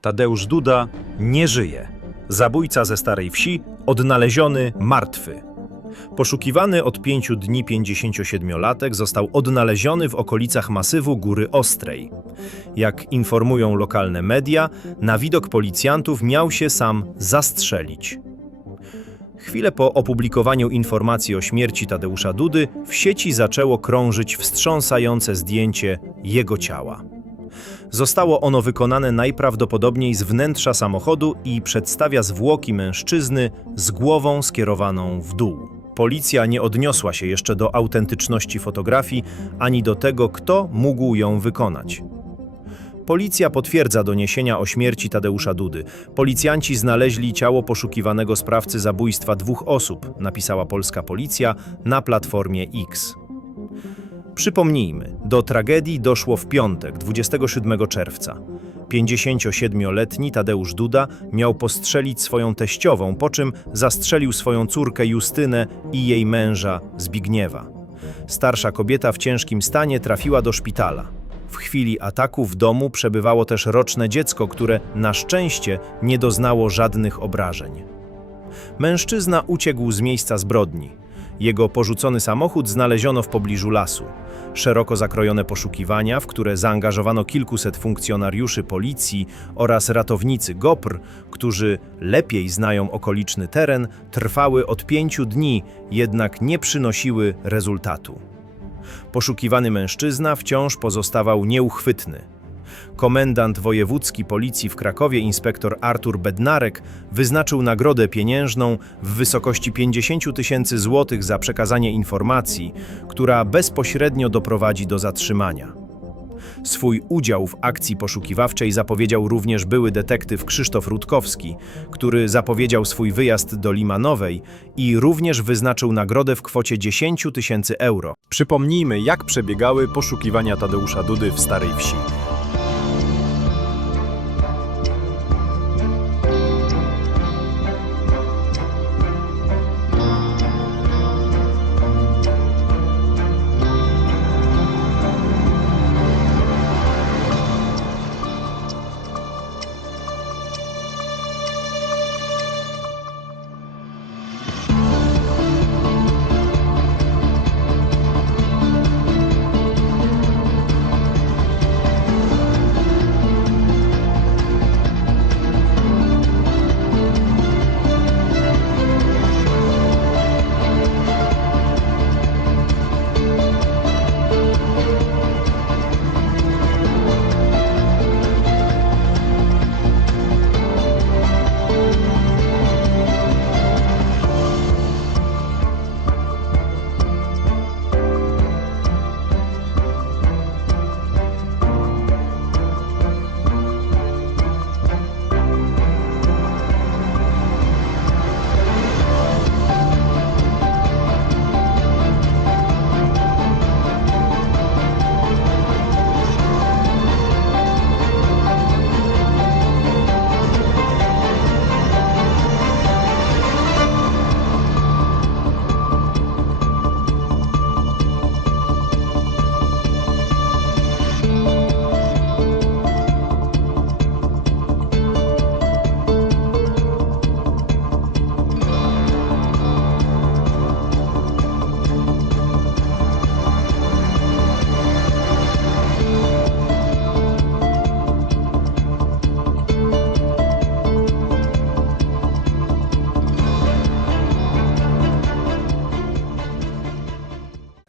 Tadeusz Duda nie żyje. Zabójca ze Starej Wsi odnaleziony martwy. Poszukiwany od pięciu dni 57-latek został odnaleziony w okolicach masywu Góry Ostrej. Jak informują lokalne media, na widok policjantów miał się sam zastrzelić. Chwilę po opublikowaniu informacji o śmierci Tadeusza Dudy w sieci zaczęło krążyć wstrząsające zdjęcie jego ciała. Zostało ono wykonane najprawdopodobniej z wnętrza samochodu i przedstawia zwłoki mężczyzny z głową skierowaną w dół. Policja nie odniosła się jeszcze do autentyczności fotografii ani do tego, kto mógł ją wykonać. Policja potwierdza doniesienia o śmierci Tadeusza Dudy. Policjanci znaleźli ciało poszukiwanego sprawcy zabójstwa dwóch osób, napisała polska policja na platformie X. Przypomnijmy, do tragedii doszło w piątek, 27 czerwca. 57-letni Tadeusz Duda miał postrzelić swoją teściową, po czym zastrzelił swoją córkę Justynę i jej męża Zbigniewa. Starsza kobieta w ciężkim stanie trafiła do szpitala. W chwili ataku w domu przebywało też roczne dziecko, które na szczęście nie doznało żadnych obrażeń. Mężczyzna uciekł z miejsca zbrodni. Jego porzucony samochód znaleziono w pobliżu lasu. Szeroko zakrojone poszukiwania, w które zaangażowano kilkuset funkcjonariuszy policji oraz ratownicy GOPR, którzy lepiej znają okoliczny teren, trwały od pięciu dni, jednak nie przynosiły rezultatu. Poszukiwany mężczyzna wciąż pozostawał nieuchwytny. Komendant wojewódzki policji w Krakowie, inspektor Artur Bednarek, wyznaczył nagrodę pieniężną w wysokości 50 tysięcy złotych za przekazanie informacji, która bezpośrednio doprowadzi do zatrzymania. Swój udział w akcji poszukiwawczej zapowiedział również były detektyw Krzysztof Rutkowski, który zapowiedział swój wyjazd do Limanowej i również wyznaczył nagrodę w kwocie 10 tysięcy euro. Przypomnijmy, jak przebiegały poszukiwania Tadeusza Dudy w Starej Wsi.